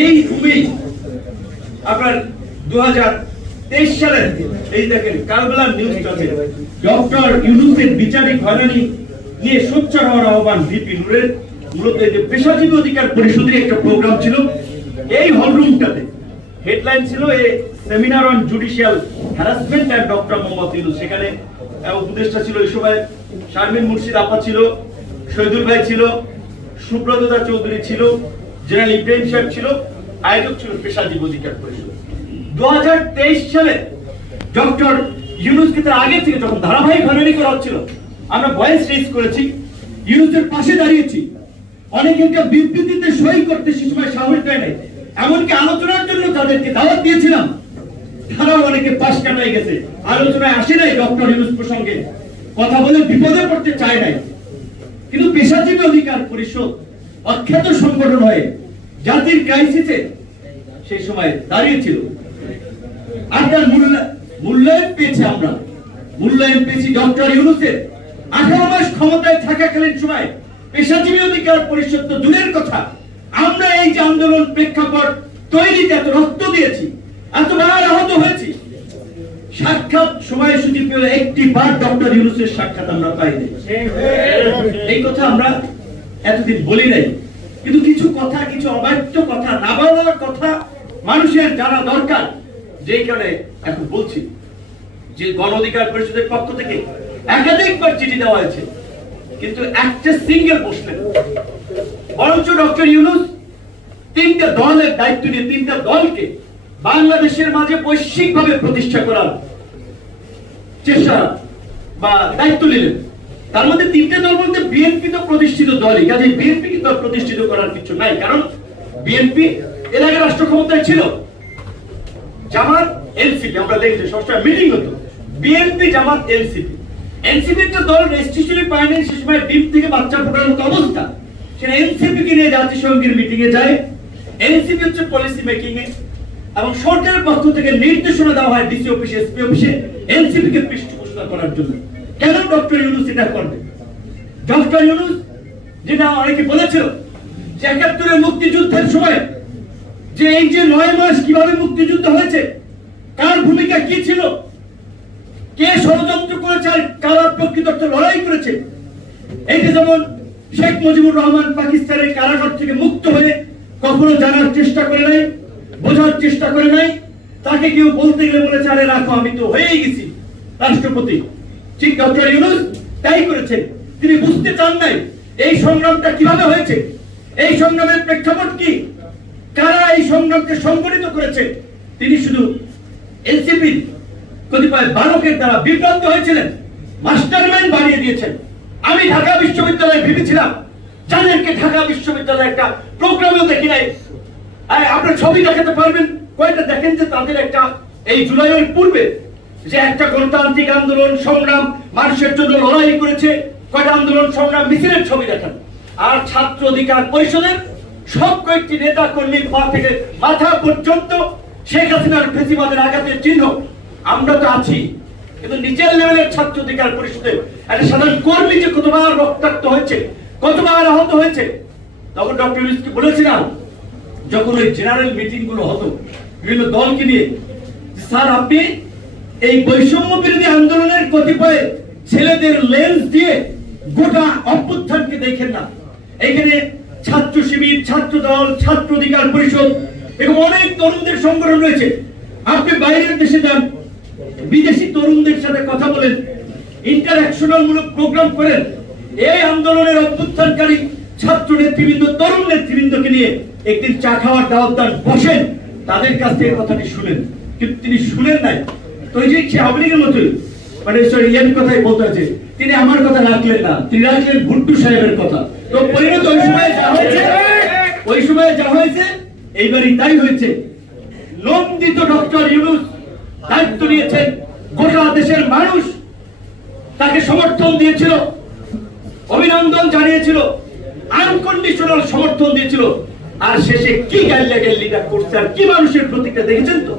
এই ভূমি আপনার 2023 সালের এই দেখেন কালবেলা নিউজ আছে ডক্টর ইউনূসের বিচারিক হয়রানি নিয়ে সোচ্চার হওয়ার আহ্বান ভিপি নূরের। মূলত এই যে পেশাজীবী অধিকার পরিষদের একটা প্রোগ্রাম ছিল এই হলরুমটাতে, হেডলাইন ছিল a seminar on judicial harassment and doctor Mohammad Yunus. সেখানে উপদেষ্টা ছিল এই সময় শারমিন মুর্শিদ আপা ছিল, শহীদুল ভাই ছিল, সুব্রতদা চৌধুরী ছিল, জেনারেল ইব্রাহিম সাহেব ছিল, আয়োজক ছিল পেশাজীবী অধিকার পরিষদ। 2023 সালে ডক্টর ইউনূসকে তার আগে থেকে যখন ধারাবাহিক হয়রানি করা হচ্ছিল আমরা ভয়েস রেজ করেছি, ইউনূসের পাশে দাঁড়িয়েছি। অনেকে বিবৃতিতে সই করতে সে সময় সাহস দেয় নাই, এমনকি আলোচনার জন্য যাদেরকে দাওয়াত দিয়েছিলাম তারাও অনেকে পাশ কাটাই গেছে, আলোচনায় আসে নাই, ডক্টর ইউনূস প্রসঙ্গে কথা বলে বিপদে পড়তে চায় নাই। কিন্তু পেশাজীবী অধিকার পরিষদ অখ্যাত সংগঠন হয়ে জাতির ক্রাইসিসে সেই সময় দাঁড়িয়েছিল। আর তার মূল্যায়ন পেয়েছে, আমরা মূল্যায়ন পেয়েছি ডক্টর ইউনূসের 18 মাস ক্ষমতায় থাকাকালীন সময়। পেশাজীবী অধিকার পরিষদ তো দূরের কথা, আমরা এই যে আন্দোলন প্রেক্ষাপট তৈরিতে এত রক্ত দিয়েছি, এতবার আহত হয়েছি, সাক্ষাৎ সময়সূচি পেলে একটি বার ডক্টর ইউনূসের সাক্ষাৎ আমরা পাইনি। এই কথা আমরা এতদিন বলি নাই, কিন্তু কিছু কথা, কিছু অবাধ্য কথা, না বলার কথা মানুষের জানা দরকার, যে কারণে এখন বলছি যে গণ অধিকার পরিষদের পক্ষ থেকে একাধিকবার চিঠি দেওয়া হয়েছে, কিন্তু একটা সিঙ্গেল প্রশ্নের বরঞ্চ ডক্টর ইউনূস 3টা দলের দায়িত্ব নিয়ে 3টা দলকে বাংলাদেশের মাঝে বৈশ্বিকভাবে প্রতিষ্ঠা করার চেষ্টা বা দায়িত্ব নিলেন। তার মধ্যে 3টে দল বলতে বিএনপি তো প্রতিষ্ঠিত দলই, কাজে বিএনপি কিন্তু প্রতিষ্ঠিত করার কিছু নাই, কারণ বিএনপি এর আগে রাষ্ট্র ক্ষমতায় ছিল। জামাত এনসিপি আমরা দেখছি সবসময় মিটিং হতো, বিএনপি জামাত এনসিপি। এনসিপির তো দল রেজিস্ট্রেশনই পায়নি, সে সময় ডিম থেকে বাচ্চা ফোটার মতো অবস্থা, সেটা এনসিপি কে নিয়ে জাতিসংঘের মিটিং এ যায়। এনসিপি হচ্ছে পলিসি মেকিং এ, এবং সরকারের পক্ষ থেকে নির্দেশনা দেওয়া হয় ডিসি অফিসে, এসপি অফিসে এনসিপি কে পৃষ্ঠপোষকতা করার জন্য। কেন ডক্টর ইউনূস এটা করবে? ডক্টর ইউনূস যেটা অনেকে বলেছিল যে ৭১-এর মুক্তিযুদ্ধের সময় যে এই যে ৯ মাস কিভাবে মুক্তিযুদ্ধ হয়েছে, কার ভূমিকা কি ছিল, কে ষড়যন্ত্র করেছে আর কারা প্রকৃত লড়াই করেছে, এইটা যেমন শেখ মুজিবুর রহমান পাকিস্তানের কারাগার থেকে মুক্ত হয়ে কখনো জানার চেষ্টা করে নাই, বোঝার চেষ্টা করে নাই, তাকে কেউ বলতে গেলে বলেছে আরে রাখো আমি তো হয়েই গেছি রাষ্ট্রপতি। ঠিক ডক্টর ইউনূস তাই করেছে, তিনি বুঝতে চান নাই এই সংগ্রামটা কিভাবে হয়েছে, এই সংগ্রামের প্রেক্ষাপট কি, কারা এই সংগ্রামকে সংগঠিত করেছে। তিনি শুধু এনসিপি কতিপয় বালকের দ্বারা বিভ্রান্ত হয়েছিলেন, মাস্টারমাইন্ড বানিয়ে দিয়েছেন। আমি ঢাকা বিশ্ববিদ্যালয়ে ভেবেছিলাম, যাদেরকে ঢাকা বিশ্ববিদ্যালয়ে একটা প্রোগ্রামেও দেখি নাই, আপনার ছবি দেখাতে পারবেন কয়টা, দেখেন যে তাদের একটা এই জুলাইয়ের পূর্বে যে একটা গণতান্ত্রিক আন্দোলন সংগ্রাম মানুষের জন্য লড়াই করেছে, কয়টা আন্দোলন সংগ্রাম মিছিলের ছবি দেখান। আর ছাত্র অধিকার পরিষদের সব কয়েকটি নেতা কর্মীর পা থেকে মাথা পর্যন্ত শেখ হাসিনার ফেসিবাদের আঘাতের চিহ্ন। আমরা তো আছি, কিন্তু নিচের লেভেলের ছাত্র অধিকার পরিষদের একটা সাধারণ কর্মী যে কতবার রক্তাক্ত হয়েছে, কতবার আহত হয়েছে। তখন ডক্টর ইউনূসকে বলেছিলাম, যখন ওই জেনারেল মিটিং গুলো হতো বিভিন্ন দলকে নিয়ে, স্যার আপনি এই বৈষম্য বিরোধী আন্দোলনের কতিপয় ছেলেদের লেন্স দিয়ে গোটা অভ্যুত্থানকে দেখেন না। এখানে ছাত্র শিবির, ছাত্র দল, ছাত্র অধিকার পরিষদ এবং অনেক তরুণদের সংগঠন রয়েছে। আপনি বাইরের দেশে যান, বিদেশি তরুণদের সাথে কথা বলেন, ইন্টারঅ্যাকশনাল মূলক প্রোগ্রাম করেন, এই আন্দোলনের অভ্যুত্থানকারী ছাত্র নেতৃবৃন্দ, তরুণ নেতৃবৃন্দকে নিয়ে একদিন চা খাওয়ার দাওয়াত দান, বসেন, তাদের কাছ থেকে কথাটি শুনেন। কিন্তু তিনি শুনেন নাই। তো এই যে আওয়ামী মতোই মানে ইয়ার কথাই বলতে আছে, তিনি আমার কথা রাখলেন না, তিনি রাখলেন ভুট্টু সাহেবের কথা। তো পরিণত ওই সময় যা হয়েছে এইবারই তাই হয়েছে। নন্দিত ডক্টর ইউনূস দায়িত্ব নিয়েছেন, গোটা দেশের মানুষ তাকে সমর্থন দিয়েছিল, অভিনন্দন জানিয়েছিল, আনকন্ডিশনাল সমর্থন দিয়েছিল। আর শেষে কি গাইল্লা গাইল্লিটা করছে আর কি মানুষের প্রতিক্রিয়া দেখেছেন তো।